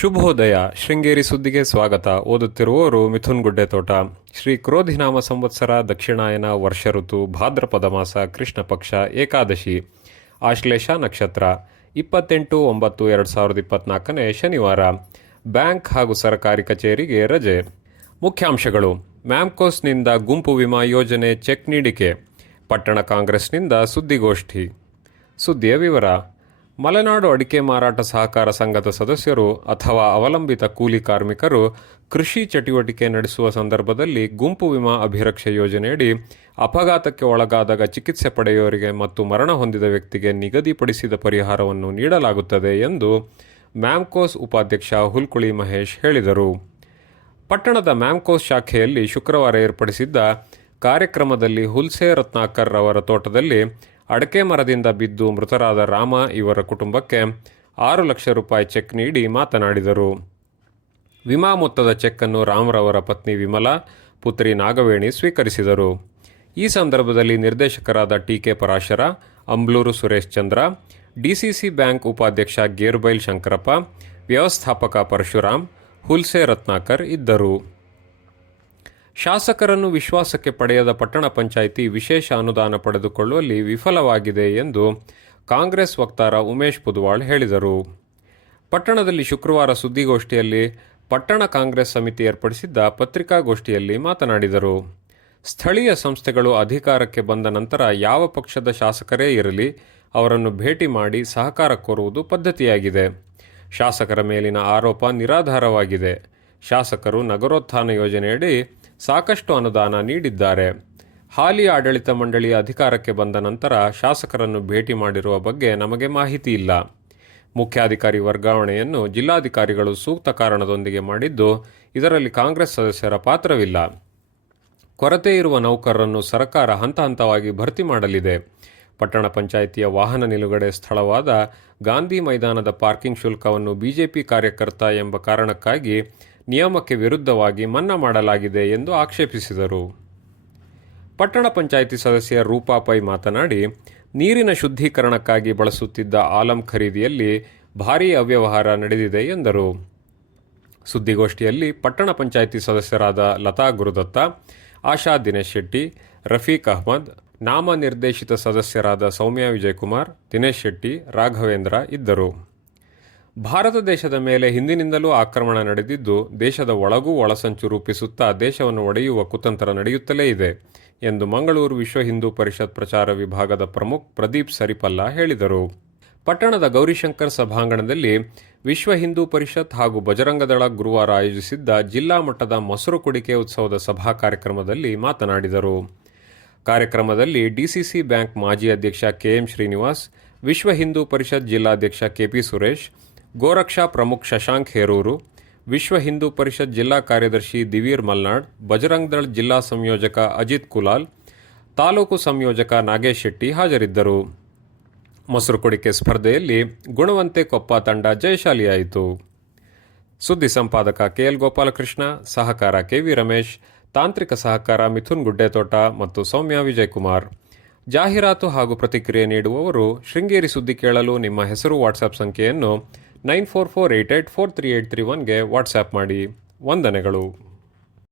ಶುಭೋದಯ, ಶೃಂಗೇರಿ ಸುದ್ದಿಗೆ ಸ್ವಾಗತ. ಓದುತ್ತಿರುವವರು ಮಿಥುನ್ ಗುಡ್ಡೆತೋಟ. ಶ್ರೀ ಕ್ರೋಧಿನಾಮ ಸಂವತ್ಸರ ದಕ್ಷಿಣಾಯನ ವರ್ಷ ಋತು, ಭಾದ್ರಪದ ಮಾಸ, ಕೃಷ್ಣ ಪಕ್ಷ, ಏಕಾದಶಿ, ಆಶ್ಲೇಷ ನಕ್ಷತ್ರ. ಇಪ್ಪತ್ತೆಂಟು ಒಂಬತ್ತು ಎರಡು ಸಾವಿರದ ಇಪ್ಪತ್ನಾಲ್ಕನೇ ಶನಿವಾರ. ಬ್ಯಾಂಕ್ ಹಾಗೂ ಸರ್ಕಾರಿ ಕಚೇರಿಗೆ ರಜೆ. ಮುಖ್ಯಾಂಶಗಳು. ಮ್ಯಾಮ್ಕೋಸ್ನಿಂದ ಗುಂಪು ವಿಮಾ ಯೋಜನೆ ಚೆಕ್ ನೀಡಿಕೆ. ಪಟ್ಟಣ ಕಾಂಗ್ರೆಸ್ನಿಂದ ಸುದ್ದಿಗೋಷ್ಠಿ. ಸುದ್ದಿಯ ವಿವರ. ಮಲೆನಾಡು ಅಡಿಕೆ ಮಾರಾಟ ಸಹಕಾರ ಸಂಘದ ಸದಸ್ಯರು ಅಥವಾ ಅವಲಂಬಿತ ಕೂಲಿ ಕಾರ್ಮಿಕರು ಕೃಷಿ ಚಟುವಟಿಕೆ ನಡೆಸುವ ಸಂದರ್ಭದಲ್ಲಿ ಗುಂಪು ವಿಮಾ ಅಭಿರಕ್ಷೆ ಯೋಜನೆಯಡಿ ಅಪಘಾತಕ್ಕೆ ಒಳಗಾದಾಗ ಚಿಕಿತ್ಸೆ ಪಡೆಯುವವರಿಗೆ ಮತ್ತು ಮರಣ ಹೊಂದಿದ ವ್ಯಕ್ತಿಗೆ ನಿಗದಿಪಡಿಸಿದ ಪರಿಹಾರವನ್ನು ನೀಡಲಾಗುತ್ತದೆ ಎಂದು ಮ್ಯಾಮ್ಕೋಸ್ ಉಪಾಧ್ಯಕ್ಷ ಹುಲ್ಕುಳಿ ಮಹೇಶ್ ಹೇಳಿದರು. ಪಟ್ಟಣದ ಮ್ಯಾಮ್ಕೋಸ್ ಶಾಖೆಯಲ್ಲಿ ಶುಕ್ರವಾರ ಏರ್ಪಡಿಸಿದ್ದ ಕಾರ್ಯಕ್ರಮದಲ್ಲಿ ಹುಲ್ಸೆ ರತ್ನಾಕರ್ ಅವರ ತೋಟದಲ್ಲಿ ಅಡಕೆ ಮರದಿಂದ ಬಿದ್ದು ಮೃತರಾದ ರಾಮ ಇವರ ಕುಟುಂಬಕ್ಕೆ ಆರು ಲಕ್ಷ ರೂಪಾಯಿ ಚೆಕ್ ನೀಡಿ ಮಾತನಾಡಿದರು. ವಿಮಾ ಮೊತ್ತದ ಚೆಕ್ಕನ್ನು ರಾಮರವರ ಪತ್ನಿ ವಿಮಲಾ, ಪುತ್ರಿ ನಾಗವೇಣಿ ಸ್ವೀಕರಿಸಿದರು. ಈ ಸಂದರ್ಭದಲ್ಲಿ ನಿರ್ದೇಶಕರಾದ TK Parashara, Ambluru Suresh Chandra DCC bank ಉಪಾಧ್ಯಕ್ಷ ಗೇರ್ಬೈಲ್ ಶಂಕರಪ್ಪ, ವ್ಯವಸ್ಥಾಪಕ ಪರಶುರಾಮ್, ಹುಲ್ಸೆ ರತ್ನಾಕರ್ ಇದ್ದರು. ಶಾಸಕರನ್ನು ವಿಶ್ವಾಸಕ್ಕೆ ಪಡೆಯದ ಪಟ್ಟಣ ಪಂಚಾಯಿತಿ ವಿಶೇಷ ಅನುದಾನ ಪಡೆದುಕೊಳ್ಳುವಲ್ಲಿ ವಿಫಲವಾಗಿದೆ ಎಂದು ಕಾಂಗ್ರೆಸ್ ವಕ್ತಾರ ಉಮೇಶ್ ಪುದುವಾಳ್ ಹೇಳಿದರು. ಪಟ್ಟಣದಲ್ಲಿ ಶುಕ್ರವಾರ ಸುದ್ದಿಗೋಷ್ಠಿಯಲ್ಲಿ ಪಟ್ಟಣ ಕಾಂಗ್ರೆಸ್ ಸಮಿತಿ ಏರ್ಪಡಿಸಿದ್ದ ಪತ್ರಿಕಾಗೋಷ್ಠಿಯಲ್ಲಿ ಮಾತನಾಡಿದರು. ಸ್ಥಳೀಯ ಸಂಸ್ಥೆಗಳು ಅಧಿಕಾರಕ್ಕೆ ಬಂದ ನಂತರ ಯಾವ ಪಕ್ಷದ ಶಾಸಕರೇ ಇರಲಿ, ಅವರನ್ನು ಭೇಟಿ ಮಾಡಿ ಸಹಕಾರ ಕೋರುವುದು ಪದ್ಧತಿಯಾಗಿದೆ. ಶಾಸಕರ ಮೇಲಿನ ಆರೋಪ ನಿರಾಧಾರವಾಗಿದೆ. ಶಾಸಕರು ನಗರೋತ್ಥಾನ ಯೋಜನೆಯಡಿ ಸಾಕಷ್ಟು ಅನುದಾನ ನೀಡಿದ್ದಾರೆ. ಹಾಲಿ ಆಡಳಿತ ಮಂಡಳಿ ಅಧಿಕಾರಕ್ಕೆ ಬಂದ ನಂತರ ಶಾಸಕರನ್ನು ಭೇಟಿ ಮಾಡಿರುವ ಬಗ್ಗೆ ನಮಗೆ ಮಾಹಿತಿ ಇಲ್ಲ. ಮುಖ್ಯಾಧಿಕಾರಿ ವರ್ಗಾವಣೆಯನ್ನು ಜಿಲ್ಲಾಧಿಕಾರಿಗಳು ಸೂಕ್ತ ಕಾರಣದೊಂದಿಗೆ ಮಾಡಿದ್ದು, ಇದರಲ್ಲಿ ಕಾಂಗ್ರೆಸ್ ಸದಸ್ಯರ ಪಾತ್ರವಿಲ್ಲ. ಕೊರತೆ ಇರುವ ನೌಕರರನ್ನು ಸರ್ಕಾರ ಹಂತ ಹಂತವಾಗಿ ಭರ್ತಿ ಮಾಡಲಿದೆ. ಪಟ್ಟಣ ಪಂಚಾಯಿತಿಯ ವಾಹನ ನಿಲುಗಡೆ ಸ್ಥಳವಾದ ಗಾಂಧಿ ಮೈದಾನದ ಪಾರ್ಕಿಂಗ್ ಶುಲ್ಕವನ್ನು ಬಿಜೆಪಿ ಕಾರ್ಯಕರ್ತ ಎಂಬ ಕಾರಣಕ್ಕಾಗಿ ನಿಯಮಕ್ಕೆ ವಿರುದ್ಧವಾಗಿ ಮನ್ನಾ ಮಾಡಲಾಗಿದೆ ಎಂದು ಆಕ್ಷೇಪಿಸಿದರು. ಪಟ್ಟಣ ಪಂಚಾಯಿತಿ ಸದಸ್ಯ ರೂಪಾ ಪೈ ಮಾತನಾಡಿ, ನೀರಿನ ಶುದ್ಧೀಕರಣಕ್ಕಾಗಿ ಬಳಸುತ್ತಿದ್ದ ಆಲಂ ಖರೀದಿಯಲ್ಲಿ ಭಾರೀ ಅವ್ಯವಹಾರ ನಡೆದಿದೆ ಎಂದರು. ಸುದ್ದಿಗೋಷ್ಠಿಯಲ್ಲಿ ಪಟ್ಟಣ ಪಂಚಾಯಿತಿ ಸದಸ್ಯರಾದ ಲತಾ ಗುರುದತ್ತ, ಆಶಾ ದಿನೇಶ್ ಶೆಟ್ಟಿ, ರಫೀಕ್ ಅಹ್ಮದ್ ನಾಮನಿರ್ದೇಶಿತ ಸದಸ್ಯರಾದ ಸೌಮ್ಯ ವಿಜಯಕುಮಾರ್, ದಿನೇಶ್ ಶೆಟ್ಟಿ, ರಾಘವೇಂದ್ರ ಇದ್ದರು. ಭಾರತ ದೇಶದ ಮೇಲೆ ಹಿಂದಿನಿಂದಲೂ ಆಕ್ರಮಣ ನಡೆದಿದ್ದು, ದೇಶದ ಒಳಗೂ ಒಳಸಂಚು ರೂಪಿಸುತ್ತಾ ದೇಶವನ್ನು ಒಡೆಯುವ ಕುತಂತ್ರ ನಡೆಯುತ್ತಲೇ ಇದೆ ಎಂದು ಮಂಗಳೂರು ವಿಶ್ವ ಹಿಂದೂ ಪರಿಷತ್ ಪ್ರಚಾರ ವಿಭಾಗದ ಪ್ರಮುಖ್ ಪ್ರದೀಪ್ ಸರಿಪಲ್ಲ ಹೇಳಿದರು. ಪಟ್ಟಣದ ಗೌರಿಶಂಕರ್ ಸಭಾಂಗಣದಲ್ಲಿ ವಿಶ್ವ ಹಿಂದೂ ಪರಿಷತ್ ಹಾಗೂ ಬಜರಂಗದಳ ಗುರುವಾರ ಆಯೋಜಿಸಿದ್ದ ಜಿಲ್ಲಾ ಮಟ್ಟದ ಮೊಸರು ಕುಡಿಕೆ ಉತ್ಸವದ ಸಭಾ ಕಾರ್ಯಕ್ರಮದಲ್ಲಿ ಮಾತನಾಡಿದರು. ಕಾರ್ಯಕ್ರಮದಲ್ಲಿ ಡಿಸಿಸಿ ಬ್ಯಾಂಕ್ ಮಾಜಿ ಅಧ್ಯಕ್ಷ ಕೆಎಂ ಶ್ರೀನಿವಾಸ್, ವಿಶ್ವ ಹಿಂದೂ ಪರಿಷತ್ ಜಿಲ್ಲಾಧ್ಯಕ್ಷ ಕೆಪಿ ಸುರೇಶ್ ಗೋರಕ್ಷಾ ಪ್ರಮುಖ್ ಶಶಾಂಕ್ ಹೇರೂರು, ವಿಶ್ವ ಹಿಂದೂ ಪರಿಷತ್ ಜಿಲ್ಲಾ ಕಾರ್ಯದರ್ಶಿ ದಿವೀರ್ ಮಲ್ನಾಡ್, ಬಜರಂಗ್ ದಳ್ ಜಿಲ್ಲಾ ಸಂಯೋಜಕ ಅಜಿತ್ ಕುಲಾಲ್, ತಾಲೂಕು ಸಂಯೋಜಕ ನಾಗೇಶ್ ಶೆಟ್ಟಿ ಹಾಜರಿದ್ದರು. ಮೊಸರು ಕುಡಿಕೆ ಸ್ಪರ್ಧೆಯಲ್ಲಿ ಗುಣವಂತೆ ಕೊಪ್ಪ ತಂಡ ಜಯಶಾಲಿಯಾಯಿತು. ಸುದ್ದಿ ಸಂಪಾದಕ ಕೆಎಲ್ ಗೋಪಾಲಕೃಷ್ಣ, ಸಹಕಾರ ಕೆ ವಿ ರಮೇಶ್, ತಾಂತ್ರಿಕ ಸಹಕಾರ ಮಿಥುನ್ ಗುಡ್ಡೆತೋಟ ಮತ್ತು ಸೌಮ್ಯ ವಿಜಯಕುಮಾರ್. ಜಾಹೀರಾತು ಹಾಗೂ ಪ್ರತಿಕ್ರಿಯೆ ನೀಡುವವರು ಶೃಂಗೇರಿ ಸುದ್ದಿ ಕೇಳಲು ನಿಮ್ಮ ಹೆಸರು ವಾಟ್ಸಪ್ ಸಂಖ್ಯೆಯನ್ನು nine four four eight eight four three eight three ಒನ್ಗೆ WhatsApp ಮಾಡಿ. ವಂದನೆಗಳು.